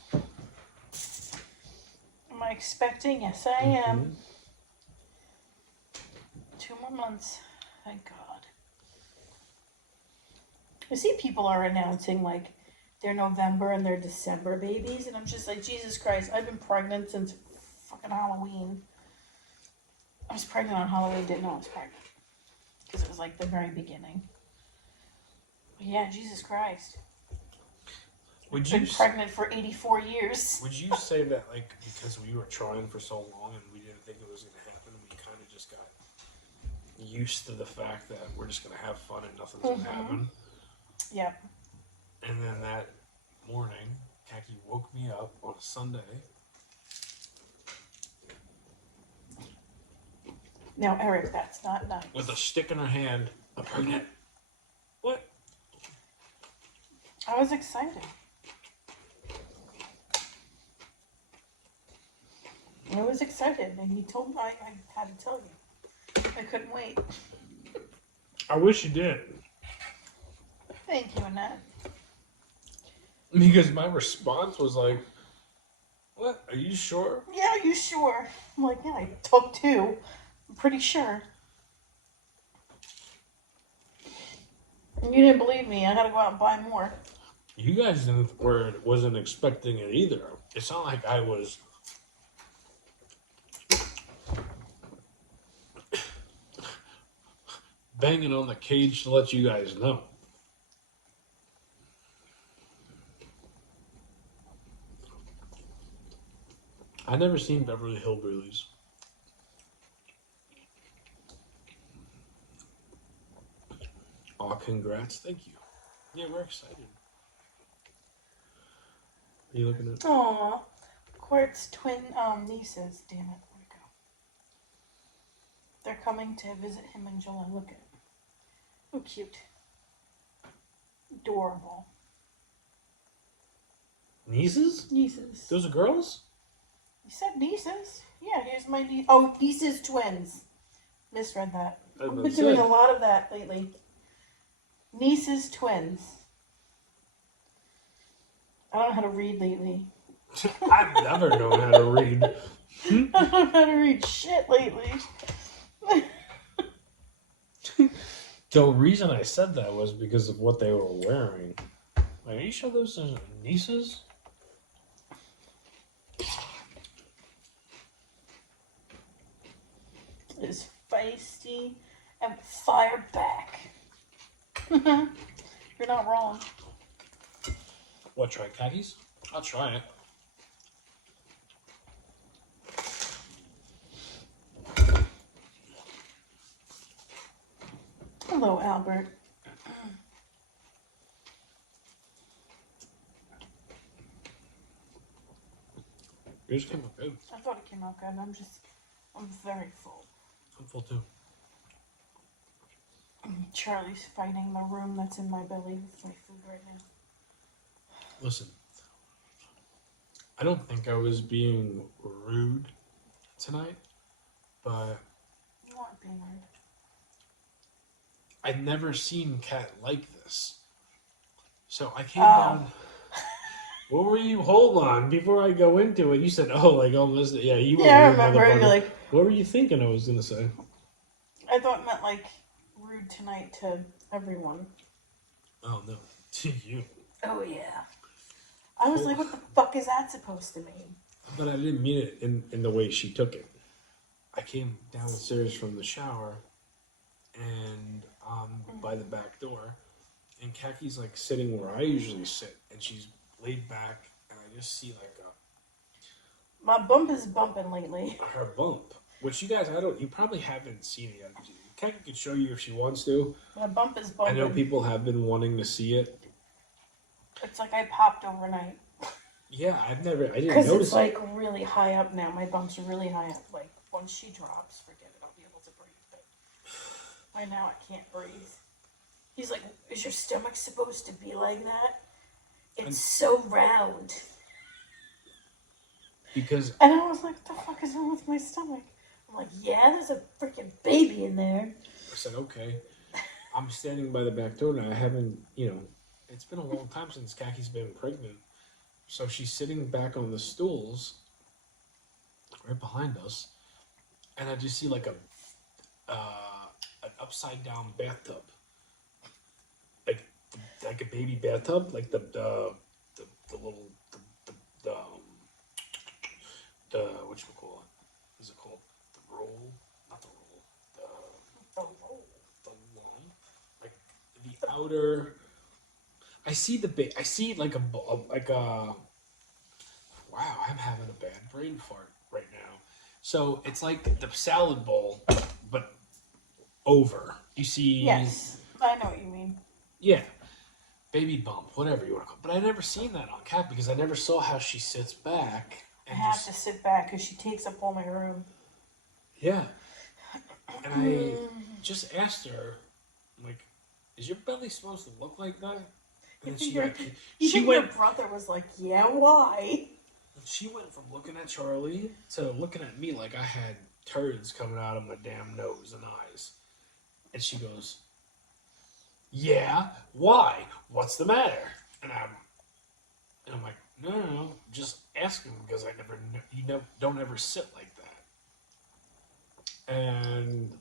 Am I expecting? Yes, I am. Mhm. 2 more months. Thank God. I see people are announcing like their November and their December babies, and I'm just like, Jesus Christ, I've been pregnant since fucking Halloween. I was pregnant on Halloween, didn't know I was pregnant. Because it was like the very beginning. But yeah, Jesus Christ. Would you Been pregnant for 84 years. would you say that like because we were trying for so long and we didn't think it was gonna happen, we kind of just got used to the fact that we're just gonna have fun and nothing's gonna happen? Yep. And then that morning, Kaki woke me up on a Sunday. Now, Eric, that's not nice. With a stick in her hand. I'm pregnant. What? I was excited. I was excited, and you told me I had to tell you. I couldn't wait. I wish you did. Thank you, Annette. Because my response was like, what? Are you sure? Yeah, are you sure? I'm like, yeah, I took 2. I'm pretty sure. And you didn't believe me. I had to go out and buy more. You guys wasn't expecting it either. It's not like I was banging on the cage to let you guys know. I never seen Beverly Hillbillies. Aw, congrats. Thank you. Yeah, we're excited. Are you looking at? Aw, Quart's twin nieces. Damn it, where'd it go? They're coming to visit him in July. Look at it. Oh, cute. Adorable. Nieces? Nieces. Those are girls? You said nieces? Yeah, here's my niece. Oh, nieces twins. Misread that. I've been doing a lot of that lately. Nieces twins. I don't know how to read lately. I've never known how to read. I don't know how to read shit lately. The reason I said that was because of what they were wearing. Like, are you sure those are nieces? Is feisty and fire back. You're not wrong. What, try khakis? I'll try it. Hello, Albert. Yours came out good. I thought it came out good. I'm very full. I'm full too. Charlie's fighting the room that's in my belly with my food right now. Listen, I don't think I was being rude tonight, but You aren't being rude. I'd never seen Kat like this. So I came down. What were you? Hold on, before I go into it, you said, "Oh, like almost." Yeah, you were. Yeah, I rude, remember. You're motherfucker. like, What were you thinking I was gonna say? I thought it meant like rude tonight to everyone. Oh no, to you. Oh yeah. I was like, what the fuck is that supposed to mean? But I didn't mean it in the way she took it. I came downstairs from the shower, and by the back door, and Kaki's like sitting where I usually sit, and she's laid back, and I just see like My bump is bumping lately. her bump, which you guys, you probably haven't seen it yet. Kaki could show you if she wants to. My bump is I bumping. know people have been wanting to see it. It's like I popped overnight. Yeah, I didn't Because notice it's like really high up now. My bump's really high up. Like once she drops, forget it. I'll be able to breathe. But right now I can't breathe. He's like, is your stomach supposed to be like that? It's so round. because And I was like, what the fuck is wrong with my stomach? I'm like, yeah, there's a freaking baby in there. I said, okay. I'm standing by the back door now. I haven't, it's been a long time since Kaki's been pregnant. So she's sitting back on the stools right behind us. And I just see like an upside down bathtub. Like a baby bathtub, like the little whatchamacallit? What is it called? The roll? Not the roll. The long, like the outer. I see I see like a. Wow, I'm having a bad brain fart right now. So it's like the salad bowl, but over. You see? Yes, I know what you mean. Yeah, baby bump, whatever you want to call it. But I never seen that on Kat because I never saw how she sits back. I have to sit back because she takes up all my room. Yeah. And I just asked her, like, is your belly supposed to look like that? And then Your brother was like, yeah, why? she went from looking at Charlie to looking at me like I had turds coming out of my damn nose and eyes. And she goes, yeah, why? What's the matter? And I'm like, no, just asking because I never, don't ever sit like that. And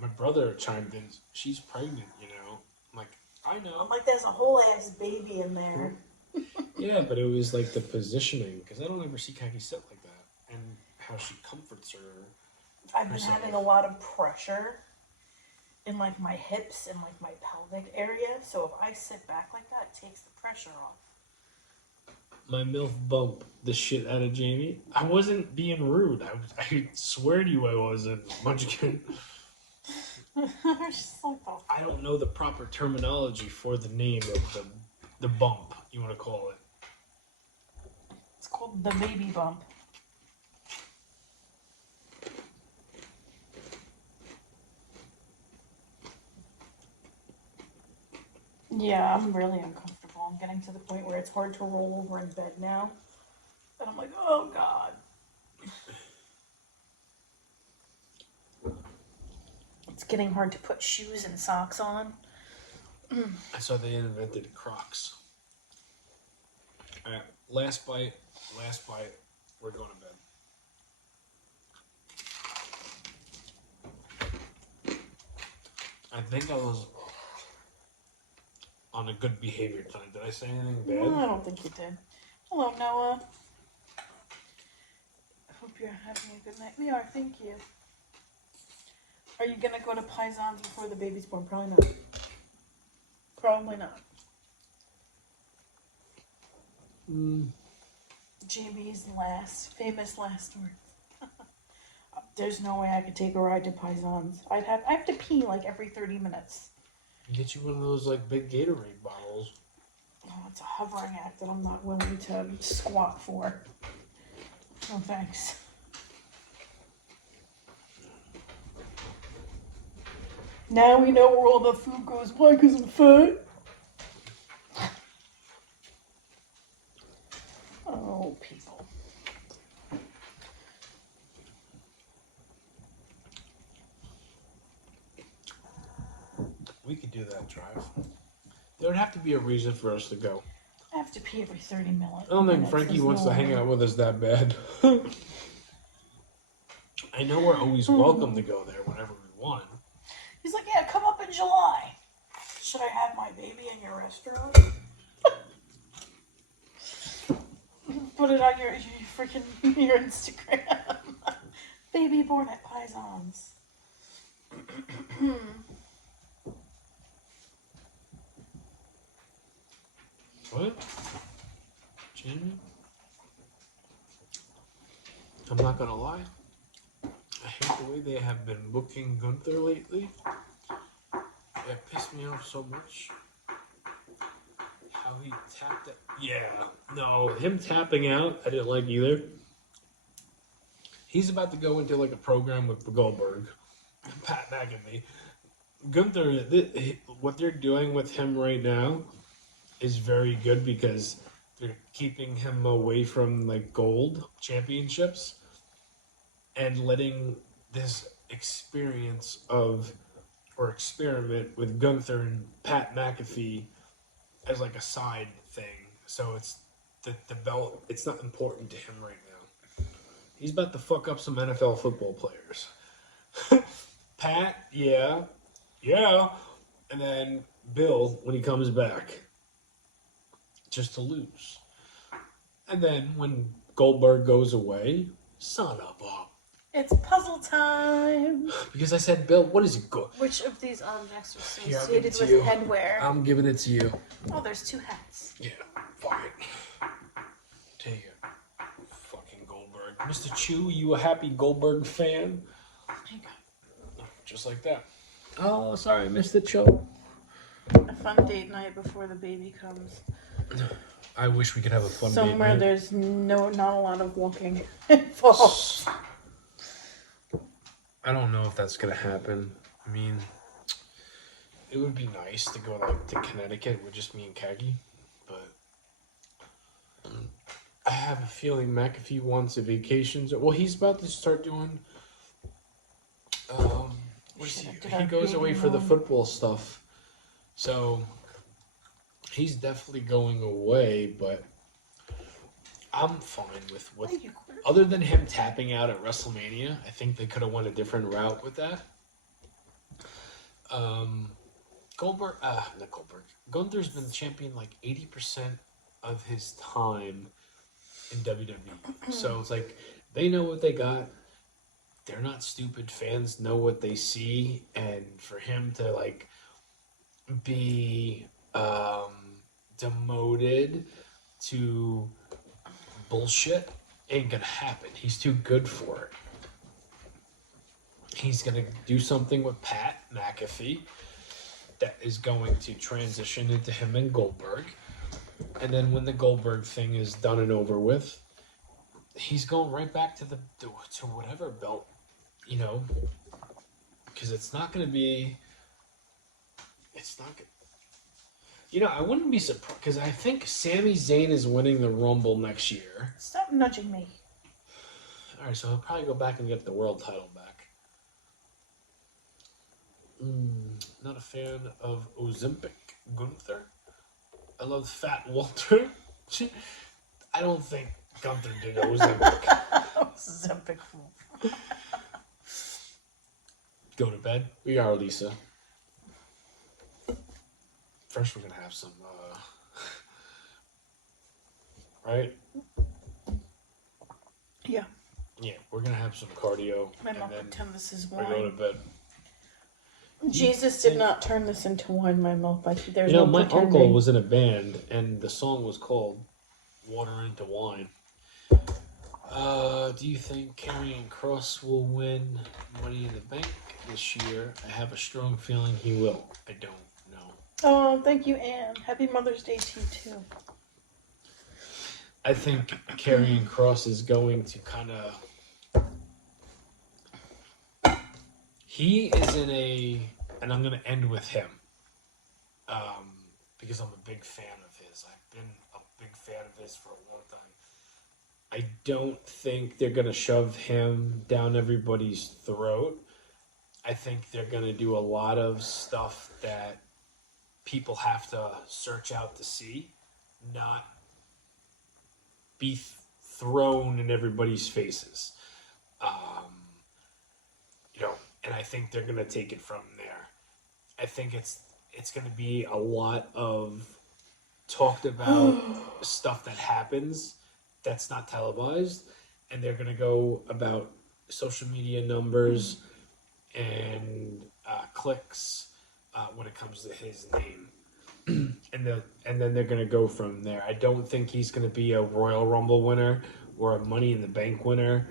my brother chimed in, she's pregnant, I'm like, I know. I'm like, there's a whole ass baby in there. Yeah, but it was like the positioning, because I don't ever see Kaki sit like that, and how she comforts her. I've been having a lot of pressure in like my hips and like my pelvic area, so if I sit back like that, it takes the pressure off. My MILF bumped the shit out of Jamie. I wasn't being rude. I swear to you I wasn't. Munchkin. I was just like, oh. I don't know the proper terminology for the name of the bump, you want to call it. It's called the baby bump. Yeah, I'm really uncomfortable. I'm getting to the point where it's hard to roll over in bed now. And I'm like, oh God. It's getting hard to put shoes and socks on. I saw they invented Crocs. All right, last bite. We're going to bed. I think I was on a good behavior tonight. Did I say anything bad? No, I don't think you did. Hello, Noah. I hope you're having a good night. We are, thank you. Are you gonna go to Paisans before the baby's born? Probably not. Probably not. Jamie's famous last words. There's no way I could take a ride to Paisans. I have to pee like every 30 minutes. Get you one of those like big Gatorade bottles. Oh, it's a hovering act that I'm not willing to squat for. No thanks. Now we know where all the food goes. Why? Because I'm fat? Oh, people. We could do that drive. There would have to be a reason for us to go. I have to pee every 30 minutes. I don't think Frankie wants to hang out with us that bad. I know we're always welcome to go there whenever we want. He's like, yeah, come up in July. Should I have my baby in your restaurant? Put it on your freaking your Instagram. Baby born at Paisans. What? Jamie? I'm not gonna lie. I hate the way they have been booking Gunther lately. It pissed me off so much. How he tapped it. Yeah, no, him tapping out, I didn't like either. He's about to go into like a program with Goldberg, Pat McAfee. Gunther, what they're doing with him right now is very good because they're keeping him away from like gold championships and letting this experience of or experiment with Gunther and Pat McAfee as like a side thing. So it's the belt. It's not important to him right now. He's about to fuck up some NFL football players. Pat, yeah, and then Bill when he comes back, just to lose. And then when Goldberg goes away, son of a. It's puzzle time. Because I said, Bill, what is it good? Which of these objects are Here, I'll associated give it to with you. headwear? I'm giving it to you. Oh, there's two hats. Yeah, fuck it. Take it. Fucking Goldberg. Mr. Chu, you a happy Goldberg fan? There you go. Just like that. Oh, sorry, Mr. Chu. A fun date night before the baby comes. I wish we could have a fun Somewhere date. there's not a lot of walking involved. I don't know if that's gonna happen. I mean, it would be nice to go like to Connecticut with just me and Kagi, but I have a feeling McAfee wants a vacation. Well, he's about to start doing. What is he goes away for the football stuff, so he's definitely going away. But I'm fine with what. Other than him tapping out at WrestleMania, I think they could have went a different route with that. Goldberg, not Goldberg. Gunther's been champion like 80% of his time in WWE. So it's like they know what they got. They're not stupid. Fans know what they see, and for him to like be demoted to bullshit ain't gonna happen. He's too good for it. He's gonna do something with Pat McAfee that is going to transition into him and Goldberg. And then when the Goldberg thing is done and over with, he's going right back to to whatever belt, you know, because it's not going to be. It's not. You know, I wouldn't be surprised because I think Sami Zayn is winning the Rumble next year. Stop nudging me. All right, so he'll probably go back and get the world title back. Not a fan of Ozempic Gunther. I love Fat Walter. I don't think Gunther did Ozempic. Ozempic fool. Go to bed. We are, Lisa. First, we're gonna have some, right? Yeah. Yeah, we're gonna have some cardio, My and mom then pretend this is we're going to wine. bed. Jesus did not turn this into wine, my milk. There's You know, no my pretending. uncle was in a band, and the song was called "Water into Wine." Do you think Karrion Kross will win Money in the Bank this year? I have a strong feeling he will. I don't know. Oh, thank you, Anne. Happy Mother's Day to you, too. I think Karrion Kross is going to kind of. He is in a, and I'm going to end with him, because I'm a big fan of his. I've been a big fan of his for a long time. I don't think they're going to shove him down everybody's throat. I think they're going to do a lot of stuff that people have to search out to see, not be thrown in everybody's faces. You know, and I think they're going to take it from there. I think it's going to be a lot of talked about stuff that happens that's not televised, and they're going to go about social media numbers and clicks when it comes to his name. And then they're going to go from there. I don't think he's going to be a Royal Rumble winner or a Money in the Bank winner.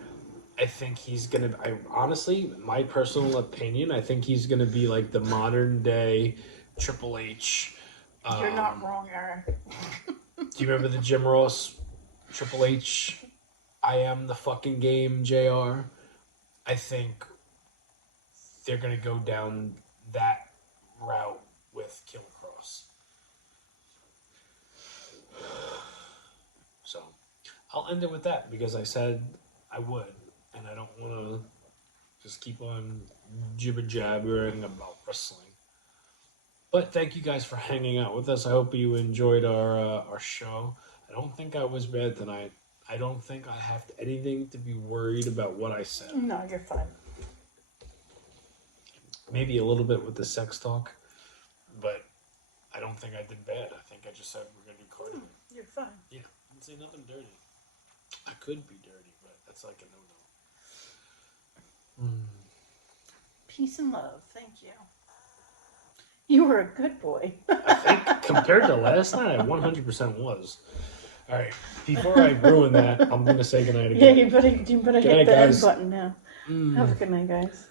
I think he's going to, honestly, my personal opinion, I think he's going to be like the modern day Triple H. You're not wrong, Eric. Do you remember the Jim Ross Triple H? I am the fucking game, JR. I think they're going to go down that route with Killer Cross. So, I'll end it with that because I said I would, and I don't want to just keep on jibber-jabbering about wrestling. But thank you guys for hanging out with us. I hope you enjoyed our show. I don't think I was bad tonight. I don't think I have anything to be worried about what I said. No, you're fine. Maybe a little bit with the sex talk, but I don't think I did bad. I think I just said we're going to do cardio. You're fine. Yeah, I didn't say nothing dirty. I could be dirty, but that's like a no-no. Peace and love. Thank you. You were a good boy. I think compared to last night, I 100% was. All right, before I ruin that, I'm going to say goodnight Yeah, again. you better Good hit night, the end guys. button now. Have a good night, guys.